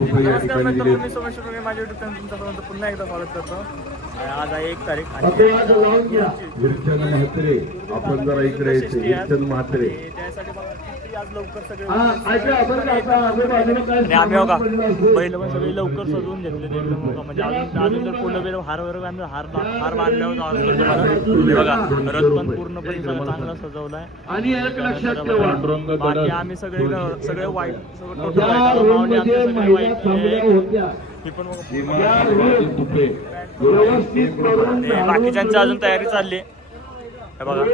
नमस्कार मित्रांनो मी सोमेश्वर मी माझ्या युट्यूब चॅनल तुमच्या सर्वांचं पुन्हा एकदा स्वागत करतो. आज आहे एक तारीख आणि. विरचन म्हात्रे आपण जरा इकडे विरचन म्हात्रे. त्यासाठी आज लवकर सगळे हा, आणि आम्ही बघा. पहिलं पण सगळे लवकर सजवून घेतले. म्हणजे अजून अजून जर फुलं बिलं हार वगैरे आम्ही हार हार बांधल्यावर दाखवतो तुम्हाला. हे बघा रथ पण पूर्णपणे चांगला सजवलाय. आणि एक लक्षात ठेवा. बाकी आम्ही सगळे सगळे वाईट सगळे हे- ही आणि झाडून बाकीच्यांची अजून तयारी चालली. आहे. बघा.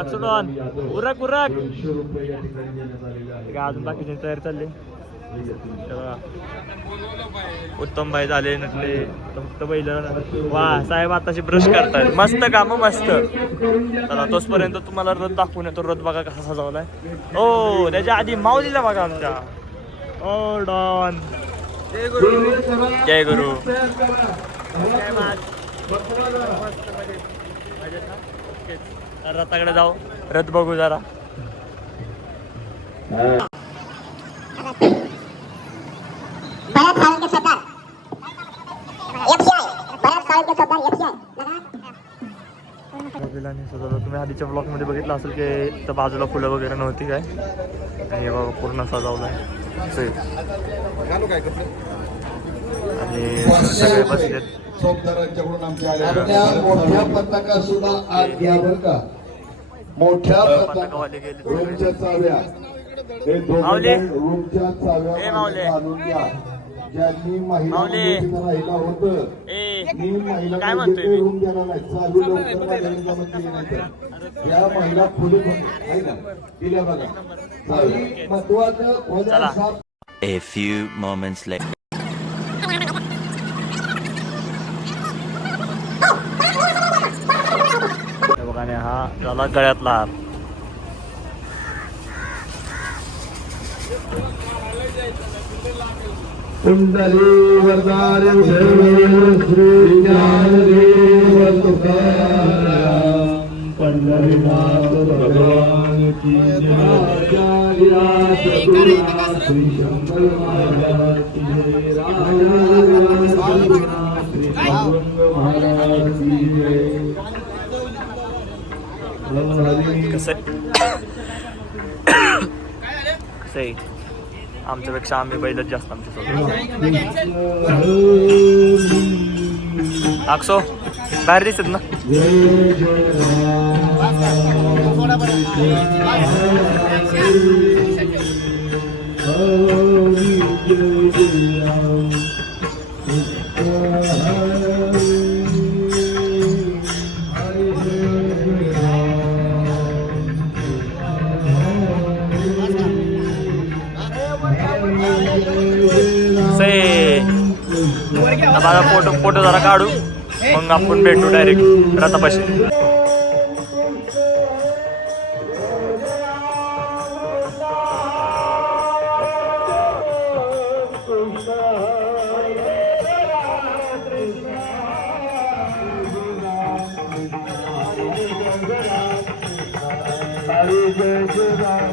अक्षुडॉन उरक उरक. दोनशे रुपये या ठिकाणी देण्यात आलेले आहे काय अजून बाकीच्यांची तयारी चालली. हे उत्तम भाई झाले नटले फक्त बैल वा साहेब आताशी ब्रश करतायत. मस्त काम मस्त. चला तोचपर्यंत तुम्हाला रथ दाखवून येतो. रथ बघा कसा सजवलाय. ओ त्याच्या आधी माऊलीला बघा आमच्या. ओ डॉन. जय गुरु. जय गुरु. रथाकडे जाऊ. रथ बघू जरा. सजवलं तुम्ही आधीच्या ब्लॉकमध्ये बघितलं असेल की इथं बाजूला फुलं वगैरे नव्हती काय? आणि हे बघा पूर्ण आहे. आणि सगळे बसलेत. चौकदारांच्याकडून आमच्या आपल्या मोठ्या पताका सुद्धा आत घ्या बरं का. मोठ्या पताका. रूमच्या चाव्या हे दोघं रूमच्या चाव्या. आणून द्या ज्यांनी महिला राहिला होतं ए मी महिला काय मंडळी म्हणतोय? मी? रूम देणार नाही. चालू लवकर या महिला आहे ना? दिल्या बघा. चावी. महत्वाचं A few moments later. हे बघा आणि हा झाला गळ्यातला हार श्री पंढरीनाथ भगवान की जय श्री शंकर महाराज की जय राजा श्री पांडुरंग महाराज की जय हरी कसं कसं आहे आमच्यापेक्षा आम्ही बैलच जास्त आमच्या आक्सो बाहेर दिसत ना? जय फोटो फोटो जरा काढू. मग आपण भेटू डायरेक्ट रथापाशी हरे जय जय राम.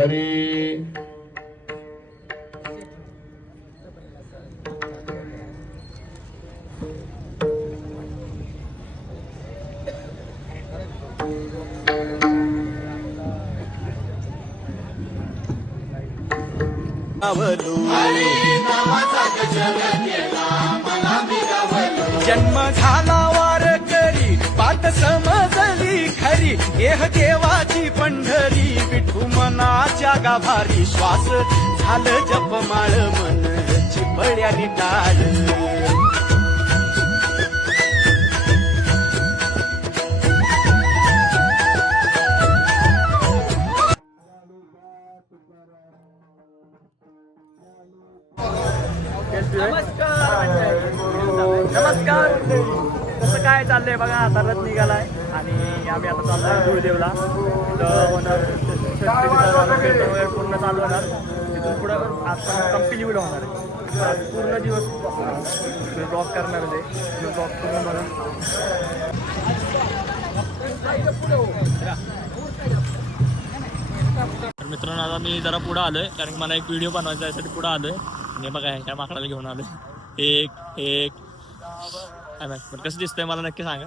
हरी मनाच्या भारी श्वास. झालं जपमाळ मन चिपळ्याने टाळ. नमस्कार कसं काय चाललंय बघा आता रथ निघालाय आणि आम्ही आता चाललोय गुरुदेवला. पूर्ण चालू होणार. तिथून पुढं आता कंपनी व्हिडिओ होणार आहे. पूर्ण दिवस ब्लॉग करणार होते ब्लॉग पूर्ण म्हणून तर मित्रांनो आता मी जरा पुढं आलोय. कारण की मला एक व्हिडिओ बनवायचा आहे यासाठी पुढं आलोय. आणि बघा ह्या माकडाला घेऊन आलोय. एक एक. काय पण कसं दिसतंय मला नक्की सांगा.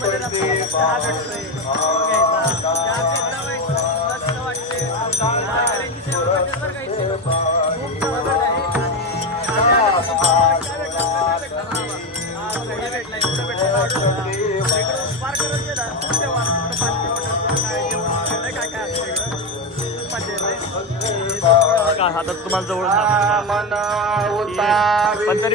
भारी दिसतंय काय हातात तुम्हाला जवळ पण तरी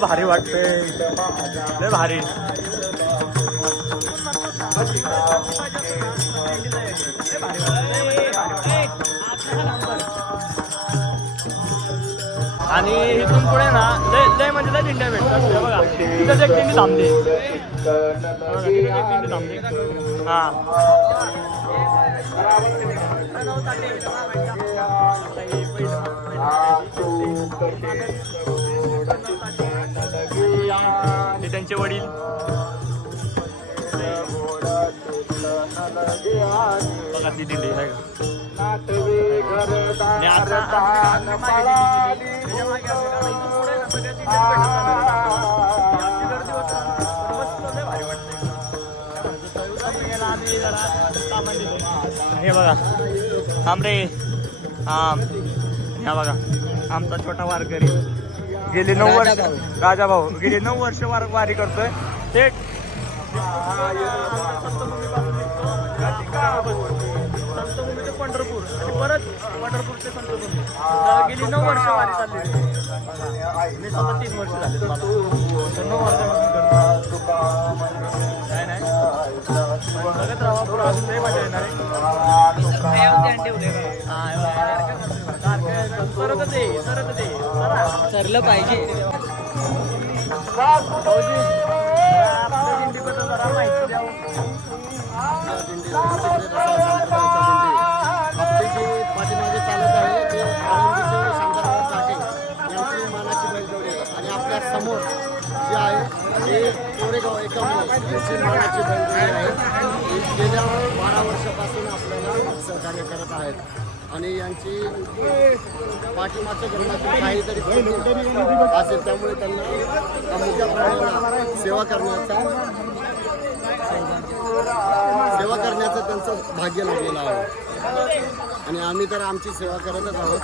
भारी वाटते लय भारी. आणि इथून पुढे ना लय लय म्हणजे लय दिंड्या भेटतात. बघा तिथंच एक दिंडी थांबते बघा, तिथंच एक दिंडी थांबते हा. दिलं. हे बघा थांब रे थांब ह्या बघा आमचा छोटा वारकरी गेले नऊ वर्ष राजा भाऊ गेले नऊ वर्ष वार वारी करतोय ते पंढरपूर. आणि परत पंढरपूर ते तर गेली नऊ वर्ष वारी चालली मी स्वतः तीन वर्ष झाले तर नऊ वर्षापासून करतो. काय नाही. बघत राहा पुढं अजून मजा येणार आहे. सरत दे सरत दे सरलं पाहिजे. माहिती द्या यांची बैलजोडी आणि आपल्यासमोर जे आहे ते कोरेगाव एकंदर यांची मानाची बैलजोडी आहे. ही गेल्या बारा वर्षापासून आपल्याला सहकार्य करत आहेत. आणि यांची पाठीमागच्या जन्मातून काहीतरी पुण्य असेल त्यामुळे त्यांना मोठ्या प्राण्याला सेवा करण्याचा सेवा करण्याचं त्यांचं भाग्य लागलेलं आहे. आणि आम्ही तर आमची सेवा करतच आहोत.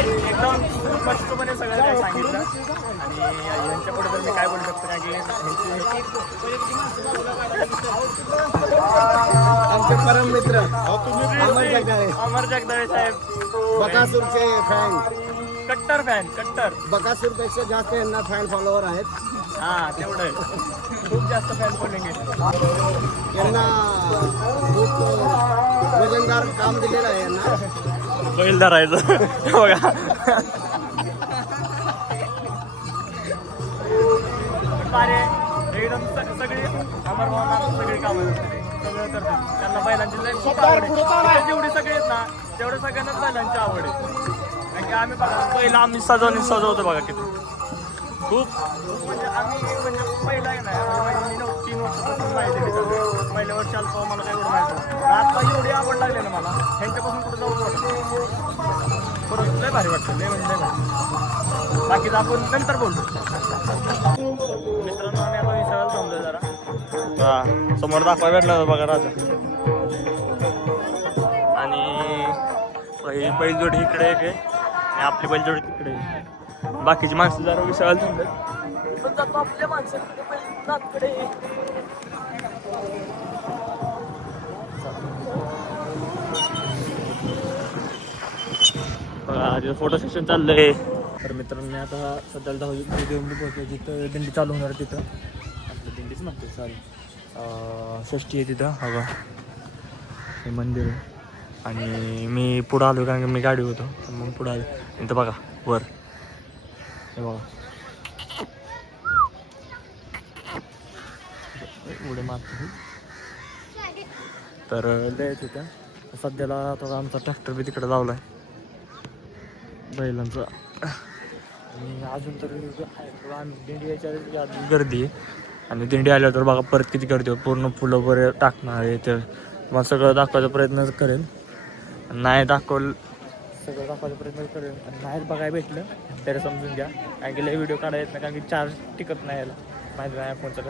एकदम स्पष्टपणे सगळं काय सांगितलं आणि यांच्या पुढे तर मी काय बोलू शकतो कारण की ह्यांची- आमचे परम मित्र अमर जगदाळे साहेब. बकासूरचे फॅन कट्टर फॅन कट्टर. बकासूरपेक्षा जास्त यांना फॅन फॉलोअर आहेत. हा तेवढं आहे. खूप जास्त फॅन फॉलोइंग आहे यांना खूप वजनदार काम दिलेलं आहे यांना. बैल धरायचं बघा. अरे एकदम स- सगळी अमर भावना सगळी कामं सगळं करतात त्यांना बैलांची लय खूप आवड आहे. जेवढी सगळी आहेत ना तेवढ्या सगळ्यांनाच बैलांची आवड आहे. की आम्ही बघा पहिला आम्ही सजवणे सजवतो बघा किती. खूप. म्हणजे आम्ही म्हणजे पहिला आहे ना म्हणजे नऊ तीन वर्षापासून माहिती आहे पहिल्या वर्षी मला काय एवढं माहिती आता एवढी आवड लागली ना मला ह्यांच्यापासून कुठं जाऊ वाटत लय भारी वाटतं लय म्हणजे भारी. बाकीचं आपण नंतर बोलतो मित्रांनो आम्ही आता विसरायला जरा. समोर दाखवा भेटला बघा राजा. आणि पहिली जोडी इकडे एक आहे. आणि आपली बैलजोडी तिकडे. बाकीची माणसं जरा विसरायला थांबले पण जातो आपल्या माणसाकडे बैलाकडे बघा फोटो सेशन चाललंय. तर मित्रांनो मी आता सध्याला दहावी दिंडी पोहोचतो जिथं दिंडी चालू होणार तिथं. आपलं दिंडीच म्हणतो सॉरी षष्टी आहे तिथं. हवा हे मंदिर आहे. आणि मी पुढं आलो कारण की मी गाडी होतो. मग पुढं आलो. इथं बघा वर. हे बघा. उडे मारतो तर लयच होत्या. सध्याला आता आमचा ट्रॅक्टर बी तिकडे लावला आहे बैलांचा. आणि अजून तर आहे. आम्ही दिंडी यायच्या अजून गर्दी आहे. आणि दिंडी आल्यावर तर बघा परत किती गर्दी पूर्ण फुलं वगैरे टाकणार आहे. तर मला सगळं दाखवायचा प्रयत्न करेन. नाही दाखवलं. सगळं दाखवायचा प्रयत्न करेन आणि नाही बघायला भेटलं तर समजून घ्या. कारण की लय व्हिडिओ काढायला येत नाही कारण की चार्ज टिकत नाही याला. माहिती नाही फोनचं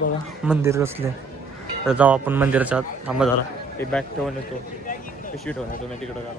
बघा मंदिर कसले? तर जाऊ आपण मंदिराच्या आत. थांबा जरा. ते बॅग ठेवून येतो. पिशवी ठेवून येतो मी तिकडं जरा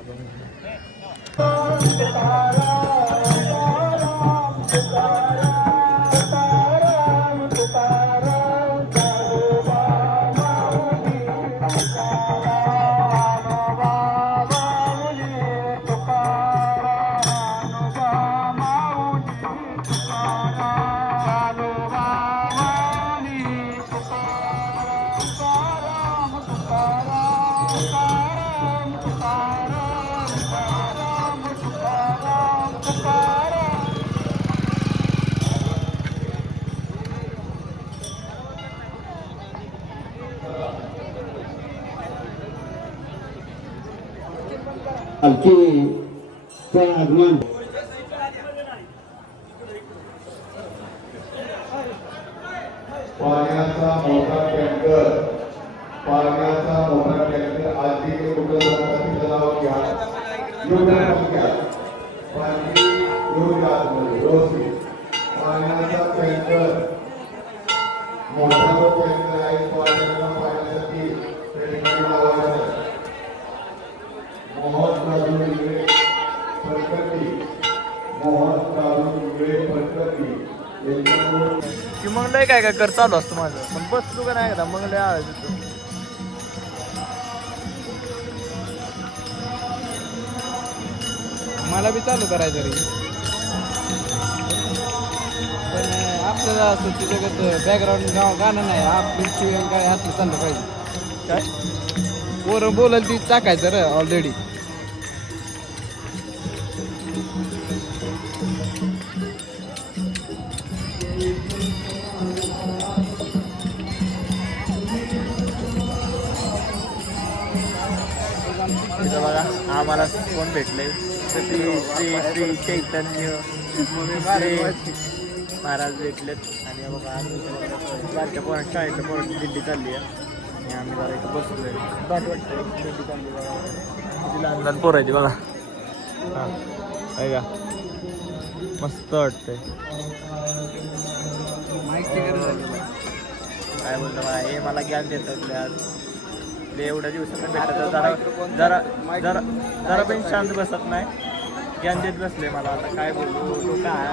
पाण्याचा मोठा टँकर पाण्याचा मोठा टँकर आधी कुठं नाव घ्या. घ्या. पाणी आतमध्ये व्यवस्थित. पाण्याचा टँकर मोठा टँकर आहे पाण्याला पाण्यासाठी त्या ठिकाणी लावायचा मोहन राजू इंगळे मोहन राजू इंगळे की मग लय काय काय कर चालू असतं माझं. पण बस तू का नाही का मग लय आवाज येतो मला बी चालू करायचं रे. पण आपल्याला सुट्टी जगत बॅकग्राऊंड गाव गाणं नाही. आपली शिवाय काय असलं चाललं पाहिजे. काय? पोरं बोलल ती टाकायचं रे ऑलरेडी आम्हाला कोण भेटले? श्री श्री श्री चैतन्य श्री महाराज भेटलेत. आणि बघा आम्ही बारक्या पोरांच्या शाळेच्या पोरांची दिंडी चालली आहे. आणि आम्ही जरा इथं बसलोय. भारी वाटतं दिंडी चालली बघा. लहान लहान पोरं आहे ती बघा. हां आहे का? मस्त वाटतंय. काय बोलतो मला हे मला ज्ञान देतात आज एवढ्या दिवसात भेटत जरा जरा जरा जरा पण शांत बसत नाही. ज्ञान देत बसले मला. आता काय बोलू? काय?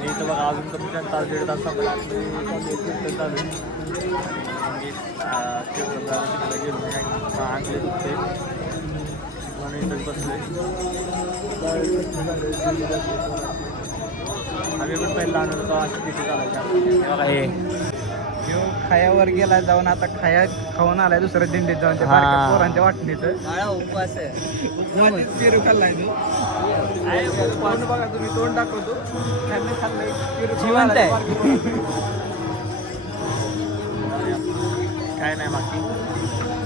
मी तर बघा अजून कमी कमी तास दीड तास संपला चालू आणले दुखते म्हणून इथंच बसले. आम्ही पण पहिला आणत होतो अशी किती चालायचं बघा हे खायावर गेला जाऊन आता खाया खाऊन आलाय दुसऱ्या दिंडीत जाऊन त्या हा. पोरांच्या वाटणीत उपवास आहे. पेरू खाल्लाय तू तोंड बघा तुम्ही तोंड दाखवतो. त्यांनी खाल्लंय पेरू खाऊन जिवंत आलाय आहे. काय नाही बाकी.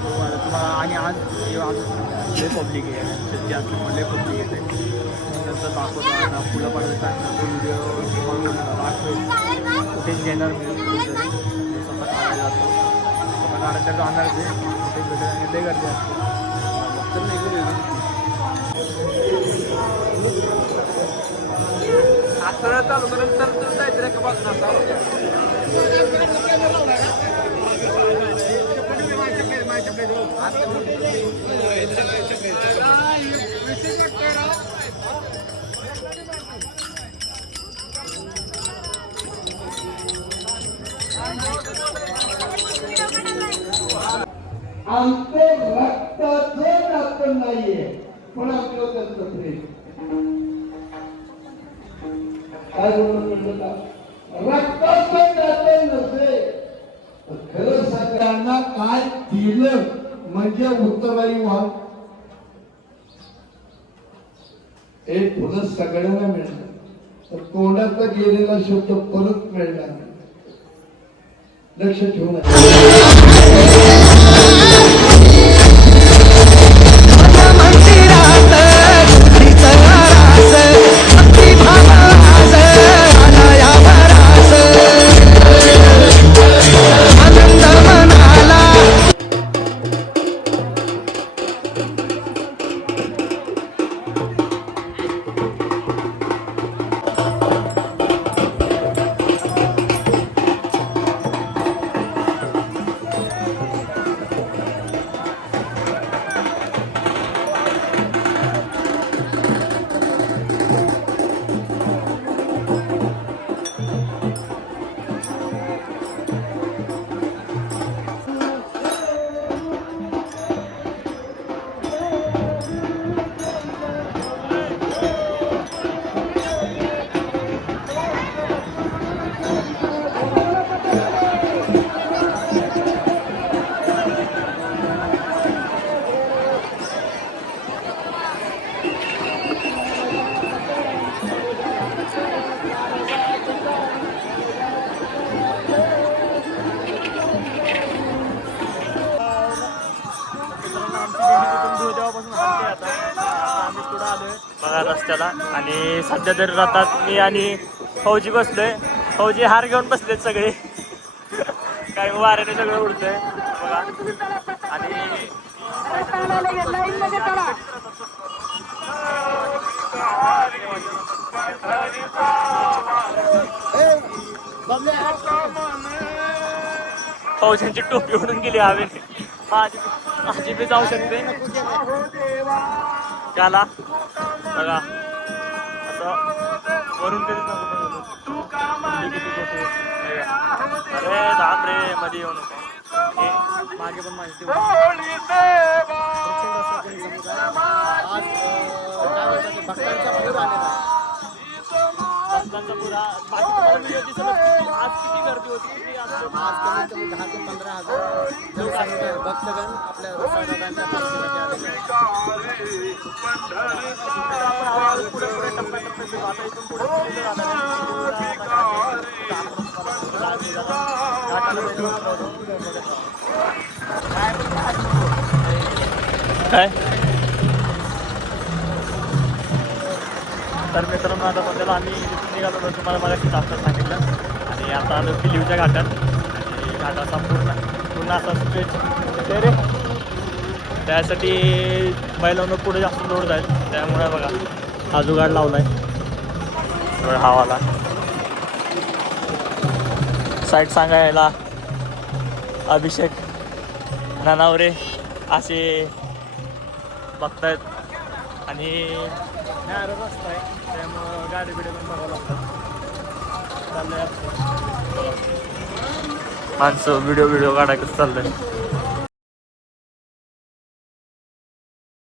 तुम्हाला तुम्हाला आणि आज आज लय पब्लिक आहे. सध्या असल्यामुळे लय पब्लिक येते नंतर दाखवताना फुलं पडायचा तो व्हिडिओ दाखवेल. कुठेच घेणार मी तर जाणारच आहे. कुठेच भेटेल आणि लय गर्दी असते. चल. आता करून तर जायचं रे का बाजूला आता. आमचं रक्ताचं आपण नाहीये. पण आपलं त्यांचं प्रेम काय बोलून म्हणलं का? रक्ताचं नातं नसे. खरं सगळ्यांना काय दिलं म्हणजे उत्तराई व्हा. एक पुढं सगळ्यांना मिळणार. तर तोंडाचा गेलेला शब्द परत मिळणार. लक्ष ठेवून सध्या तरी राहतात. मी आणि फौजी बसलोय. फौजी हार घेऊन बसलेत सगळे. काय वाऱ्याने सगळं उडतंय. बघा. आणि फौजांची टोपी उडून गेली हवेने. माझी माझी बी जाऊ शकते. त्याला. बघा. वरून कधी नको अरे धाम रे मध्ये येऊ नको मागे पण माझी किती गर्दी होती किती आज कमीत कमी दहा ते पंधरा हजार जनसंख्या भक्तगण आपल्या रसादादांच्या पालखीसाठी आलेले आहेत. पुढे पुढे टप्प्याटप्प्यात जाऊ. आता इथून पुढे पुढे काय तर मित्रांनो आता सध्याला आम्ही निघालो तुम्हाला मला सांगितलं आता आलो पिलीवच्या घाटात. आणि घाट असा पूर्ण पूर्ण असा स्ट्रेच रे. त्यासाठी बैलांना पुढे जास्त लोड जाईल. त्यामुळे बघा हा जुगाड लावला आहे हावाला साईट सांगायला अभिषेक ननावरे असे बघतायत. आणि आहे. त्यामुळं गाडी बिडी पण बघावं लागतं. चाललंय माणसं व्हिडिओ व्हिडिओ काढायचं चाललंय.